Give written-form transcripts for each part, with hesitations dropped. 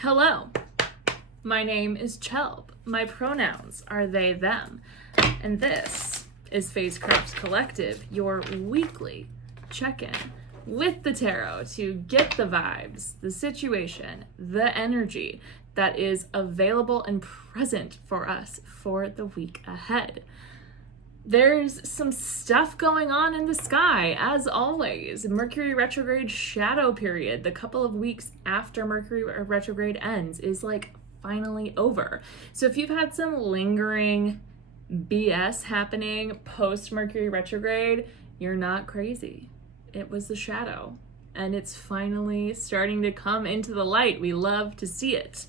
Hello, my name is Chelb. My pronouns are they, them, and this is Phasecraft Collective, your weekly check-in with the tarot to get the vibes, the situation, the energy that is available and present for us for the week ahead. There's some stuff going on in the sky, as always. Mercury retrograde shadow period, the couple of weeks after Mercury retrograde ends, is like finally over. So if you've had some lingering BS happening post Mercury retrograde, you're not crazy. It was the shadow, and it's finally starting to come into the light. We love to see it.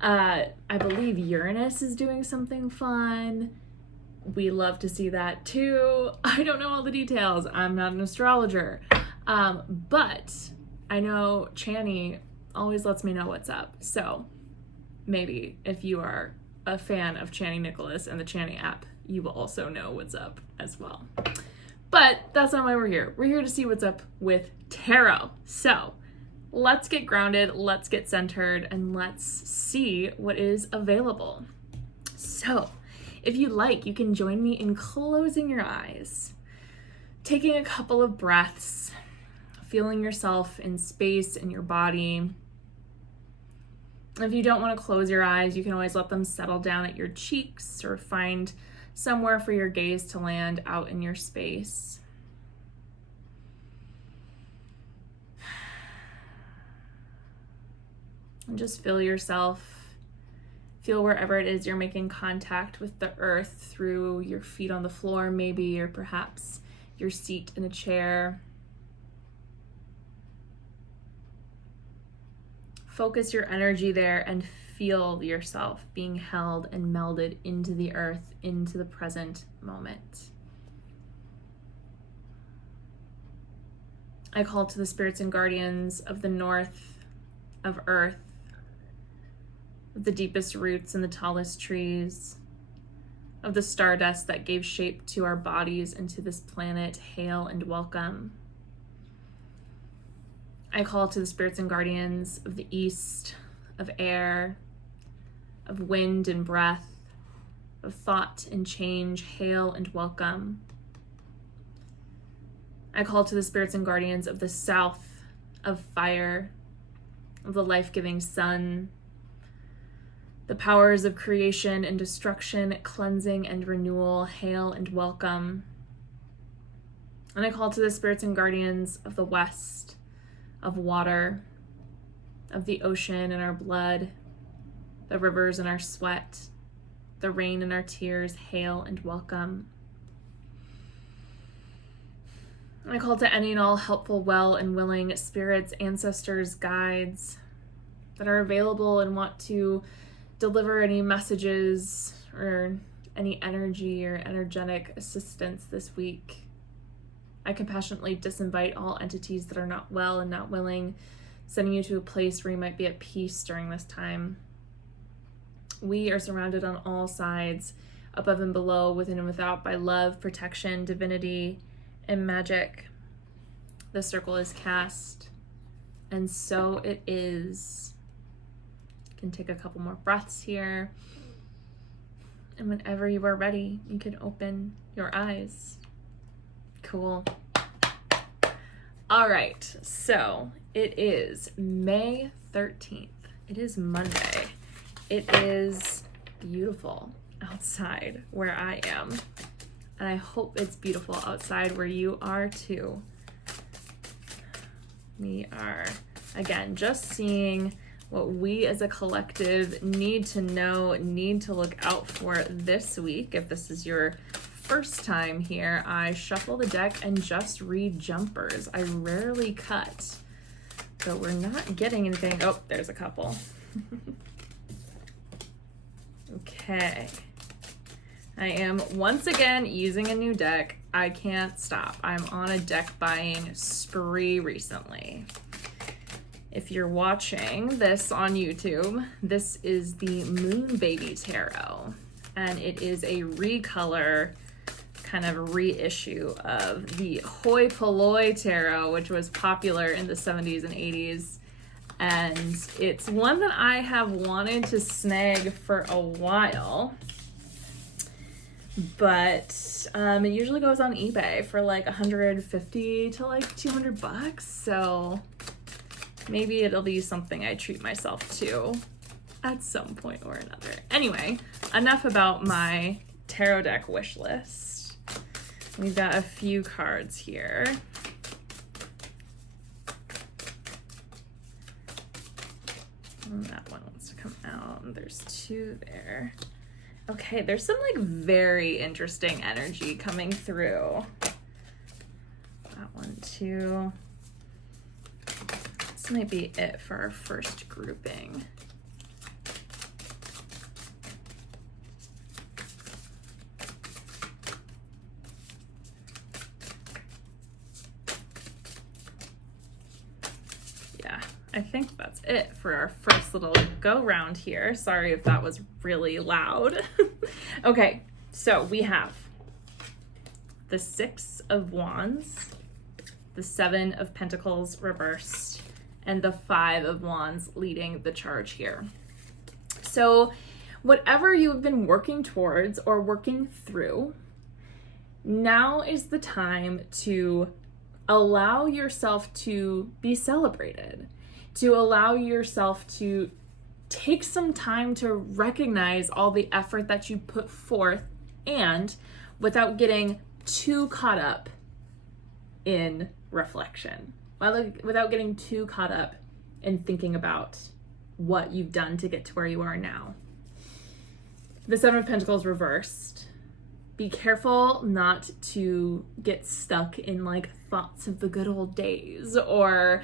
I believe Uranus is doing something fun. We love to see that too. I don't know all the details. I'm not an astrologer. But I know Chani always lets me know what's up. So maybe if you are a fan of Chani Nicholas and the Chani app, you will also know what's up as well. But that's not why we're here. We're here to see what's up with tarot. So let's get grounded, let's get centered, and let's see what is available. So if you like, you can join me in closing your eyes, taking a couple of breaths, feeling yourself in space in your body. If you don't want to close your eyes, you can always let them settle down at your cheeks or find somewhere for your gaze to land out in your space. And just feel yourself. Feel wherever it is you're making contact with the earth through your feet on the floor, maybe, or perhaps your seat in a chair. Focus your energy there and feel yourself being held and melded into the earth, into the present moment. I call to the spirits and guardians of the north, of earth, of the deepest roots and the tallest trees, of the stardust that gave shape to our bodies and to this planet. Hail and welcome. I call to the spirits and guardians of the east, of air, of wind and breath, of thought and change. Hail and welcome. I call to the spirits and guardians of the south, of fire, of the life-giving sun, the powers of creation and destruction, cleansing and renewal. Hail and welcome. And I call to the spirits and guardians of the west, of water, of the ocean and our blood, the rivers and our sweat, the rain and our tears. Hail and welcome. And I call to any and all helpful, well and willing spirits, ancestors, guides that are available and want to deliver any messages or any energy or energetic assistance this week. I compassionately disinvite all entities that are not well and not willing, sending you to a place where you might be at peace during this time. We are surrounded on all sides, above and below, within and without, by love, protection, divinity, and magic. The circle is cast, and so it is. Can take a couple more breaths here, and whenever you are ready, you can open your eyes. Cool. All right, so it is May 13th. It is Monday. It is beautiful outside where I am, and I hope it's beautiful outside where you are too. We are, again, just seeing what we as a collective need to know, need to look out for this week. If this is your first time here, I shuffle the deck and just read jumpers. I rarely cut, so we're not getting anything. Oh, there's a couple. Okay. I am once again using a new deck. I can't stop. I'm on a deck buying spree recently. If you're watching this on YouTube, this is the Moon Baby Tarot, and it is a recolor, kind of reissue of the Hoi Polloi Tarot, which was popular in the 70s and 80s. And it's one that I have wanted to snag for a while, but it usually goes on eBay for like 150 to like 200 bucks. So maybe it'll be something I treat myself to at some point or another. Anyway, enough about my tarot deck wish list. We've got a few cards here. And that one wants to come out, and there's two there. Okay, there's some like very interesting energy coming through. That one too. This might be it for our first grouping. Yeah, I think that's it for our first little go round here. Sorry if that was really loud. Okay, so we have the Six of Wands, the Seven of Pentacles reversed, and the Five of Wands leading the charge here. So whatever you've been working towards or working through, now is the time to allow yourself to be celebrated, to allow yourself to take some time to recognize all the effort that you put forth, and without getting too caught up in reflection, without getting too caught up in thinking about what you've done to get to where you are now. The Seven of Pentacles reversed. Be careful not to get stuck in like thoughts of the good old days, or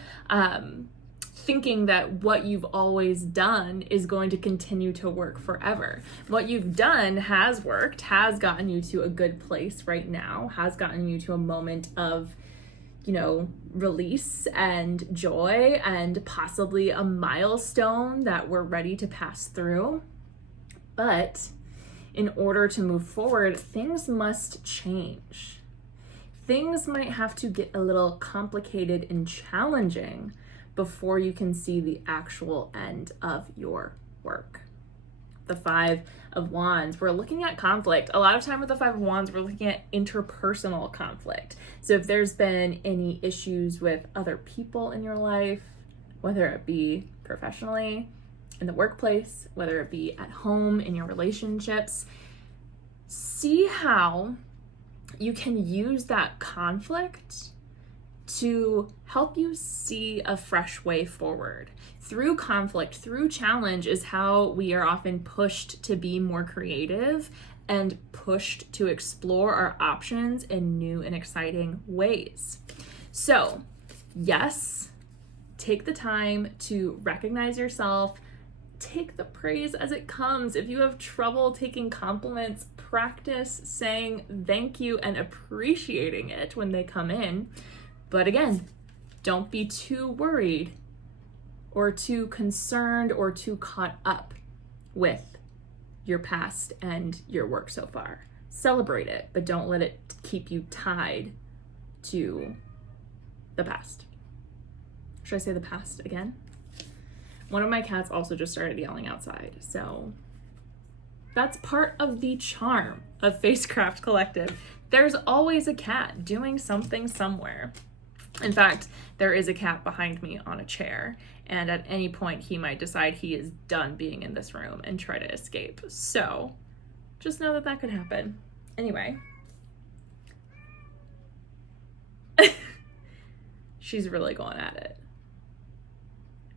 thinking that what you've always done is going to continue to work forever. What you've done has worked, has gotten you to a good place right now, has gotten you to a moment of, you know, release and joy, and possibly a milestone that we're ready to pass through. But in order to move forward, things must change. Things might have to get a little complicated and challenging before you can see the actual end of your work. The Five of Wands, we're looking at conflict. A lot of time with the Five of Wands, we're looking at interpersonal conflict. So if there's been any issues with other people in your life, whether it be professionally, in the workplace, whether it be at home, in your relationships, see how you can use that conflict to help you see a fresh way forward. Through conflict, through challenge is how we are often pushed to be more creative and pushed to explore our options in new and exciting ways. So, yes, take the time to recognize yourself, take the praise as it comes. If you have trouble taking compliments, practice saying thank you and appreciating it when they come in. But again, don't be too worried or too concerned or too caught up with your past and your work so far. Celebrate it, but don't let it keep you tied to the past. Should I say the past again? One of my cats also just started yelling outside, so that's part of the charm of Phasecraft Collective. There's always a cat doing something somewhere. In fact, there is a cat behind me on a chair, and at any point he might decide he is done being in this room and try to escape. So just know that that could happen. Anyway. She's really going at it.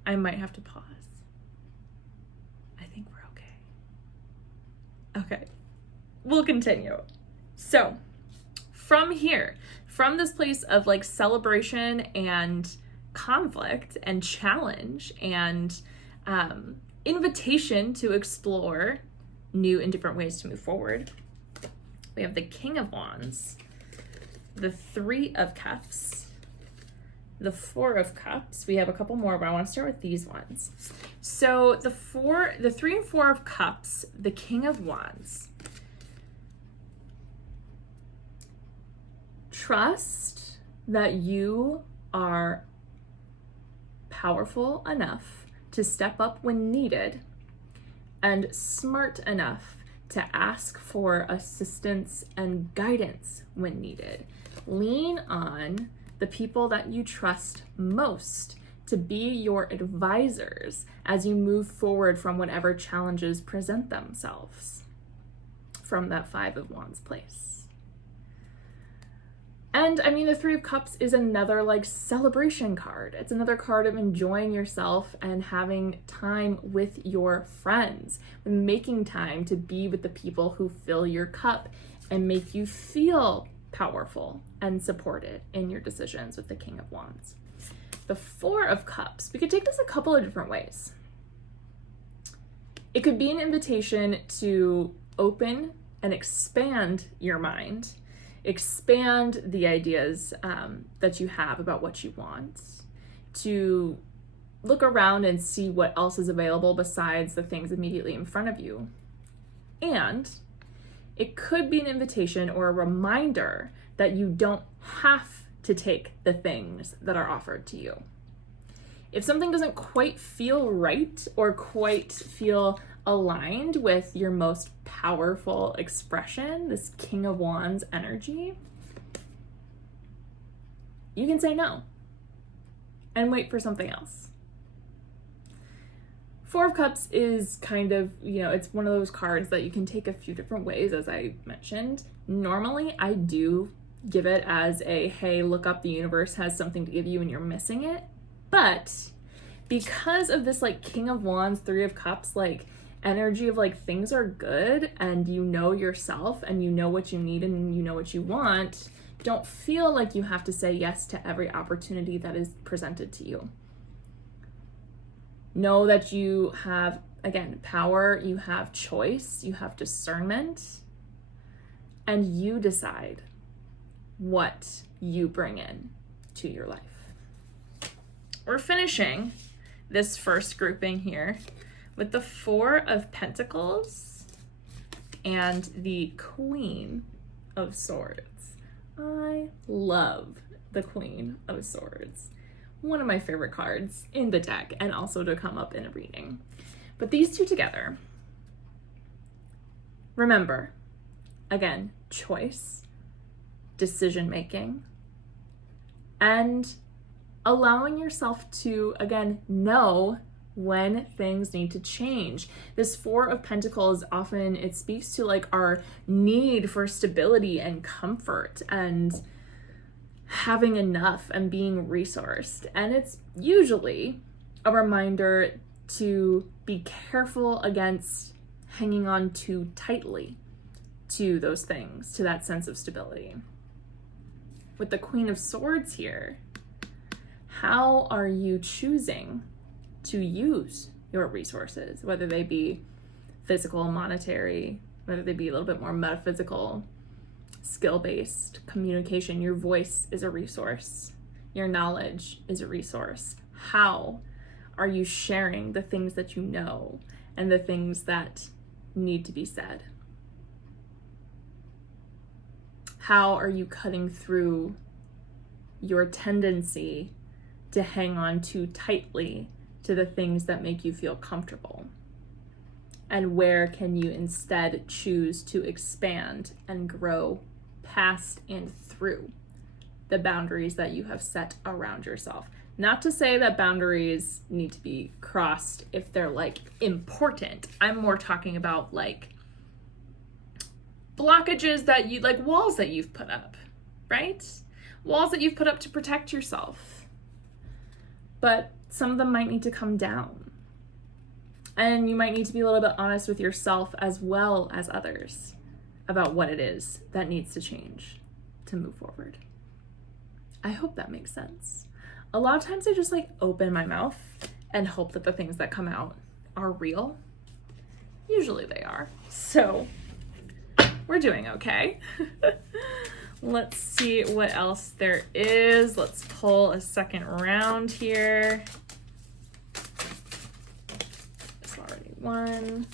I might have to pause. I think we're okay. Okay, we'll continue. So from here, from this place of like celebration and conflict and challenge and invitation to explore new and different ways to move forward, we have the King of Wands, the Three of Cups, the Four of Cups. We have a couple more, but I want to start with these ones. So the Three and Four of Cups, the King of Wands. Trust that you are powerful enough to step up when needed, and smart enough to ask for assistance and guidance when needed. Lean on the people that you trust most to be your advisors as you move forward from whatever challenges present themselves from that Five of Wands place. And I mean, the Three of Cups is another like celebration card. It's another card of enjoying yourself and having time with your friends, and making time to be with the people who fill your cup and make you feel powerful and supported in your decisions with the King of Wands. The Four of Cups, we could take this a couple of different ways. It could be an invitation to open and expand your mind, expand the ideas that you have about what you want, to look around and see what else is available besides the things immediately in front of you. And it could be an invitation or a reminder that you don't have to take the things that are offered to you. If something doesn't quite feel right or quite feel aligned with your most powerful expression, this King of Wands energy, you can say no and wait for something else. Four of Cups is kind of, it's one of those cards that you can take a few different ways, as I mentioned. Normally, I do give it as a, hey, look up, the universe has something to give you and you're missing it. But because of this like King of Wands, Three of Cups, like energy of like things are good and you know yourself and you know what you need and you know what you want, don't feel like you have to say yes to every opportunity that is presented to you. Know that you have, again, power, you have choice, you have discernment, and you decide what you bring in to your life. We're finishing this first grouping here with the Four of Pentacles and the Queen of Swords. I love the Queen of Swords. One of my favorite cards in the deck, and also to come up in a reading. But these two together, remember, again, choice, decision-making, and allowing yourself to, again, know when things need to change. This Four of Pentacles, often it speaks to like our need for stability and comfort and having enough and being resourced. And it's usually a reminder to be careful against hanging on too tightly to those things, to that sense of stability. With the Queen of Swords here, how are you choosing to use your resources, whether they be physical, monetary, whether they be a little bit more metaphysical, skill-based, communication? Your voice is a resource. Your knowledge is a resource. How are you sharing the things that you know and the things that need to be said? How are you cutting through your tendency to hang on too tightly to the things that make you feel comfortable? And where can you instead choose to expand and grow past and through the boundaries that you have set around yourself? Not to say that boundaries need to be crossed if they're like important. I'm more talking about like blockages that you, like walls that you've put up, right? Walls that you've put up to protect yourself. But some of them might need to come down. And you might need to be a little bit honest with yourself as well as others about what it is that needs to change to move forward. I hope that makes sense. A lot of times I just like open my mouth and hope that the things that come out are real. Usually they are. So we're doing okay. Let's see what else there is. Let's pull a second round here. There's already one.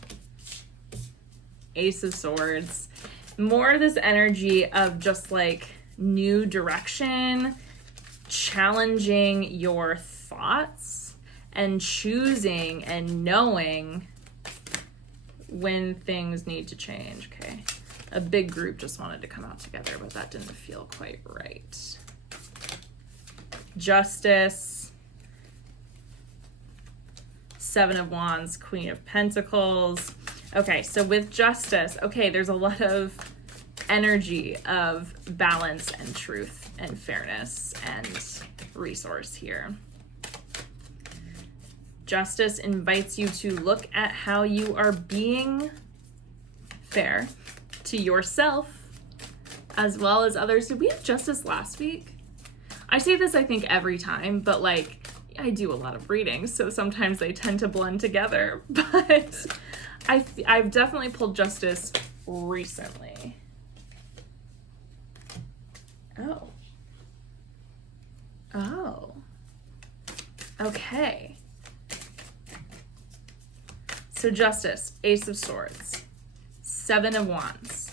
Ace of Swords. More of this energy of just like new direction, challenging your thoughts, and choosing and knowing when things need to change. Okay, a big group just wanted to come out together, but that didn't feel quite right. Justice, Seven of Wands, Queen of Pentacles. Okay, so with Justice, okay, there's a lot of energy of balance and truth and fairness and resource here. Justice invites you to look at how you are being fair to yourself as well as others. Did we have Justice last week? I say this, I think, every time, but like, I do a lot of readings, so sometimes they tend to blend together, but I've definitely pulled Justice recently. Oh. Okay. So Justice, Ace of Swords, Seven of Wands.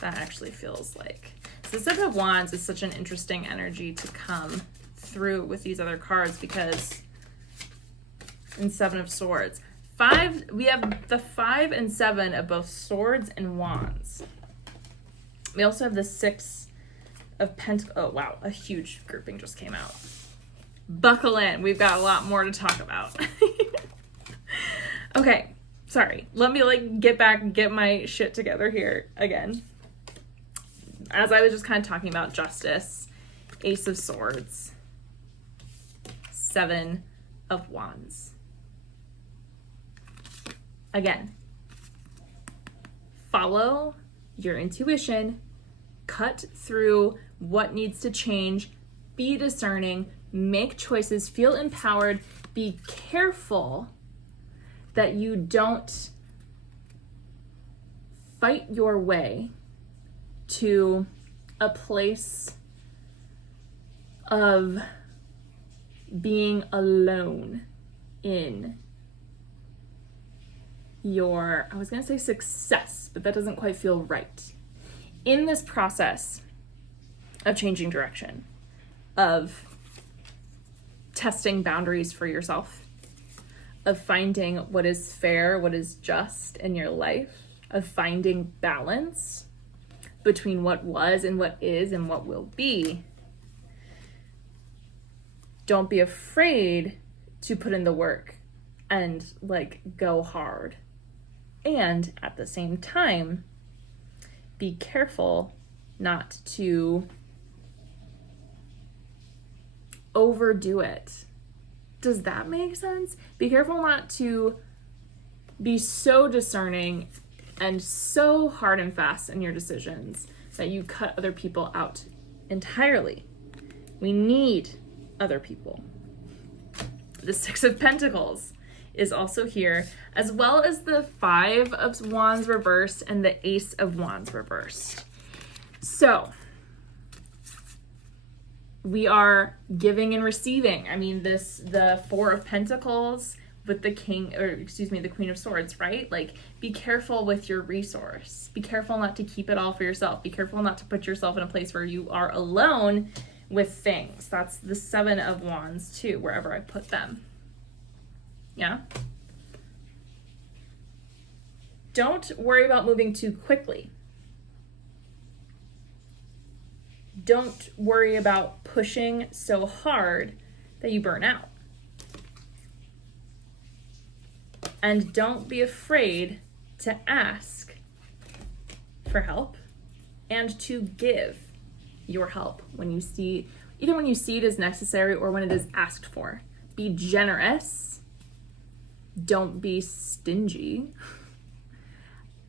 That actually feels like... So Seven of Wands is such an interesting energy to come through with these other cards because in Seven of Swords, we have the 5 and 7 of both Swords and Wands. We also have the 6 of Pentacles. Oh, wow. A huge grouping just came out. Buckle in. We've got a lot more to talk about. Okay. Sorry. Let me get back and get my shit together here again. As I was just kind of talking about Justice, Ace of Swords, 7 of Wands. Again, follow your intuition, cut through what needs to change, be discerning, make choices, feel empowered, be careful that you don't fight your way to a place of being alone in your, I was going to say success, but that doesn't quite feel right. In this process of changing direction, of testing boundaries for yourself, of finding what is fair, what is just in your life, of finding balance between what was and what is and what will be, don't be afraid to put in the work and go hard. And at the same time, be careful not to overdo it. Does that make sense? Be careful not to be so discerning and so hard and fast in your decisions that you cut other people out entirely. We need other people. The 6 of Pentacles is also here, as well as the 5 of Wands reversed and the Ace of Wands reversed. So we are giving and receiving. I mean, the 4 of Pentacles with the the Queen of Swords, right? Be careful with your resource. Be careful not to keep it all for yourself. Be careful not to put yourself in a place where you are alone with things. That's the 7 of Wands too, wherever I put them. Yeah? Don't worry about moving too quickly. Don't worry about pushing so hard that you burn out. And don't be afraid to ask for help and to give your help when you see, either when you see it as necessary or when it is asked for. Be generous. Don't be stingy.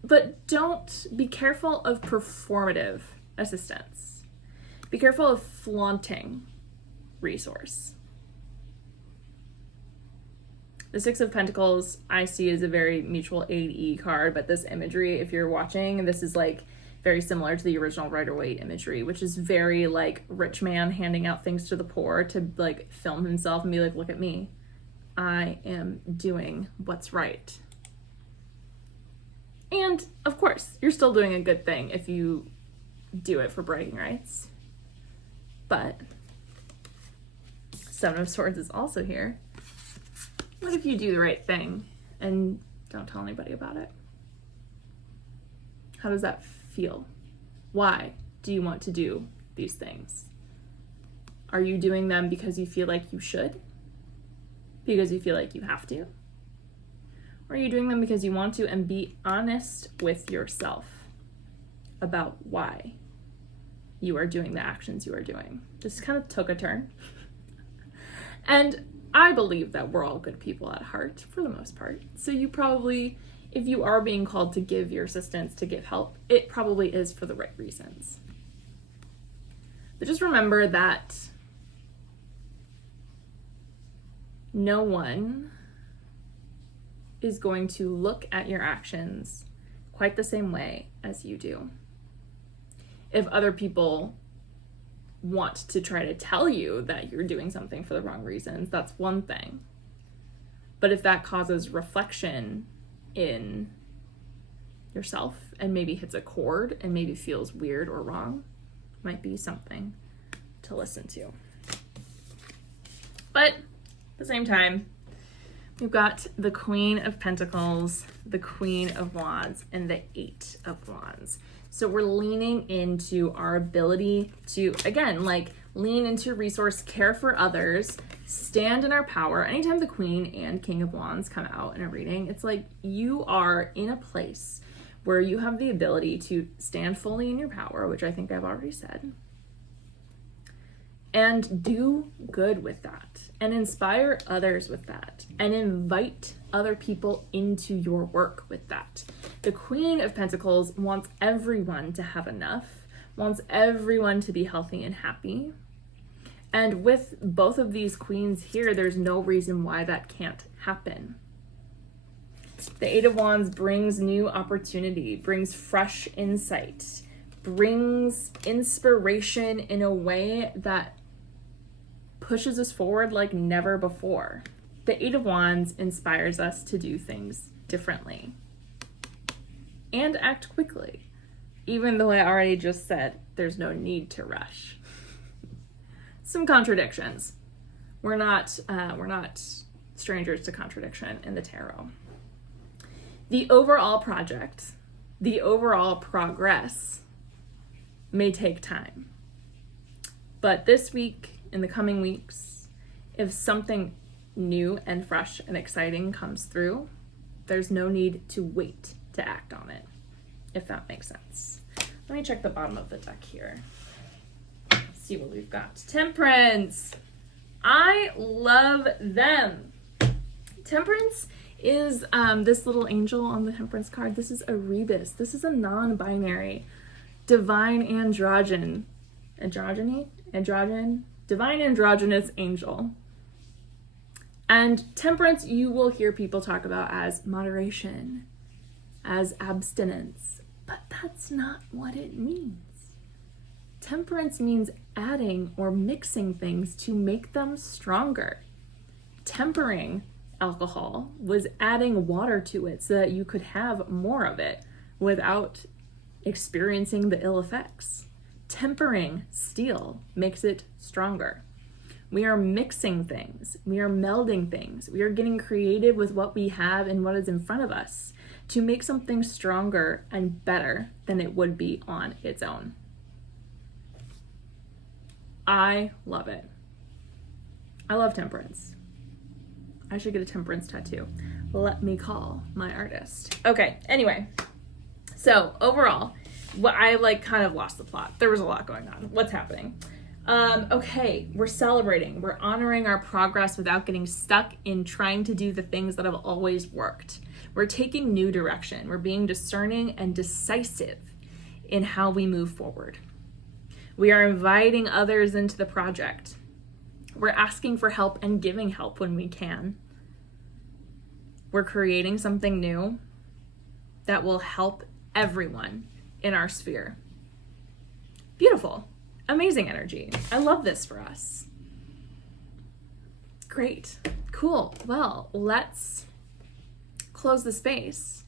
But don't be careful of performative assistance. Be careful of flaunting resource. The 6 of Pentacles I see as a very mutual aid card, but this imagery, if you're watching, this is very similar to the original Rider-Waite imagery, which is very rich man handing out things to the poor to film himself and be look at me. I am doing what's right. And of course, you're still doing a good thing if you do it for bragging rights. But 7 of Swords is also here. What if you do the right thing and don't tell anybody about it? How does that feel? Why do you want to do these things? Are you doing them because you feel like you should? Because you feel like you have to? Or are you doing them because you want to, and be honest with yourself about why you are doing the actions you are doing? This kind of took a turn. And I believe that we're all good people at heart for the most part. So you probably, if you are being called to give your assistance, to give help, it probably is for the right reasons. But just remember that no one is going to look at your actions quite the same way as you do. If other people want to try to tell you that you're doing something for the wrong reasons, that's one thing. But if that causes reflection in yourself and maybe hits a chord and maybe feels weird or wrong, might be something to listen to. But at the same time, we've got the Queen of Pentacles, the Queen of Wands, and the Eight of Wands. So we're leaning into our ability to, again, lean into resource, care for others, stand in our power. Anytime the Queen and King of Wands come out in a reading, it's like you are in a place where you have the ability to stand fully in your power, which I think I've already said, and do good with that, and inspire others with that, and invite other people into your work with that. The Queen of Pentacles wants everyone to have enough, wants everyone to be healthy and happy. And with both of these queens here, there's no reason why that can't happen. The Eight of Wands brings new opportunity, brings fresh insight, brings inspiration in a way that pushes us forward like never before. The Eight of Wands inspires us to do things differently and act quickly, even though I already just said there's no need to rush. Some contradictions. We're not strangers to contradiction in the tarot. The overall project, the overall progress may take time. But this week, in the coming weeks, if something new and fresh and exciting comes through, there's no need to wait to act on it, if that makes sense. Let me check the bottom of the deck here. See what we've got. Temperance. I love them. Temperance is this little angel on the Temperance card. This is a rebus. This is a non-binary divine androgen. Divine androgynous angel. And temperance, you will hear people talk about as moderation, as abstinence, but that's not what it means. Temperance means adding or mixing things to make them stronger. Tempering alcohol was adding water to it so that you could have more of it without experiencing the ill effects. Tempering steel makes it stronger. We are mixing things. We are melding things. We are getting creative with what we have and what is in front of us to make something stronger and better than it would be on its own. I love it. I love temperance. I should get a temperance tattoo. Let me call my artist. Okay, anyway. So overall, I kind of lost the plot. There was a lot going on. What's happening? Okay, we're celebrating. We're honoring our progress without getting stuck in trying to do the things that have always worked. We're taking new direction. We're being discerning and decisive in how we move forward. We are inviting others into the project. We're asking for help and giving help when we can. We're creating something new that will help everyone in our sphere. Beautiful. Amazing energy. I love this for us. Great. Cool. Well, let's close the space.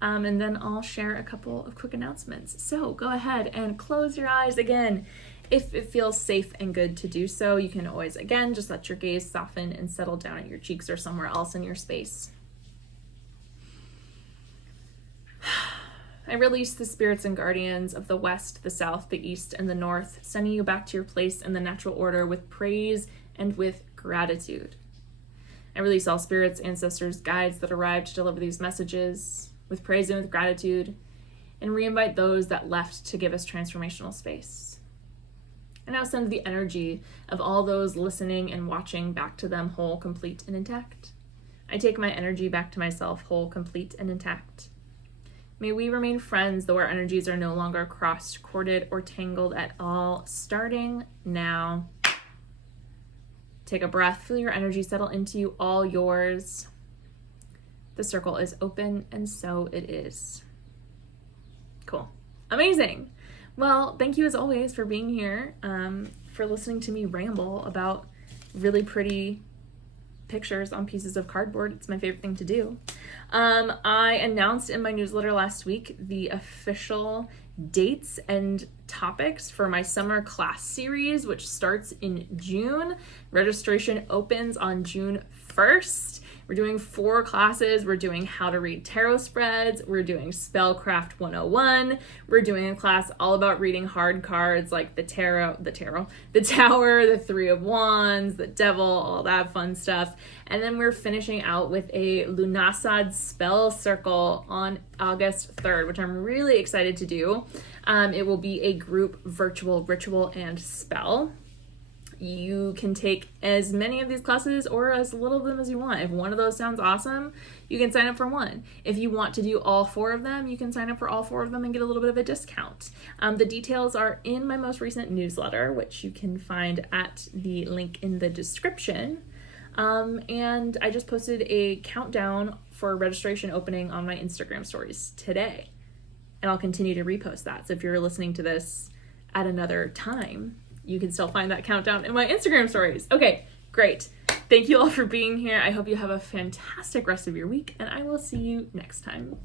And then I'll share a couple of quick announcements. So go ahead and close your eyes again If it feels safe and good to do so, you can always, again, just let your gaze soften and settle down at your cheeks or somewhere else in your space. I release the spirits and guardians of the west, the south, the east, and the north, sending you back to your place in the natural order with praise and with gratitude. I release all spirits, ancestors, guides that arrived to deliver these messages with praise and with gratitude, and reinvite those that left to give us transformational space. I now send the energy of all those listening and watching back to them whole, complete, and intact. I take my energy back to myself whole, complete, and intact. May we remain friends, though our energies are no longer crossed, corded, or tangled at all, starting now. Take a breath, feel your energy settle into you, all yours. The circle is open, and so it is. Cool. Amazing. Well, thank you as always for being here, for listening to me ramble about really pretty pictures on pieces of cardboard. It's my favorite thing to do. I announced in my newsletter last week the official dates and topics for my summer class series, which starts in June. Registration opens on June 1st. We're doing 4 classes. We're doing how to read tarot spreads. We're doing Spellcraft 101. We're doing a class all about reading hard cards like the Tower, the Three of Wands, the Devil, all that fun stuff. And then we're finishing out with a Lunasad spell circle on August 3rd, which I'm really excited to do. It will be a group virtual ritual and spell. You can take as many of these classes or as little of them as you want. If one of those sounds awesome, you can sign up for one. If you want to do all 4 of them, you can sign up for all 4 of them and get a little bit of a discount. The details are in my most recent newsletter, which you can find at the link in the description. And I just posted a countdown for registration opening on my Instagram stories today. And I'll continue to repost that. So if you're listening to this at another time, you can still find that countdown in my Instagram stories. Okay, great. Thank you all for being here. I hope you have a fantastic rest of your week, and I will see you next time.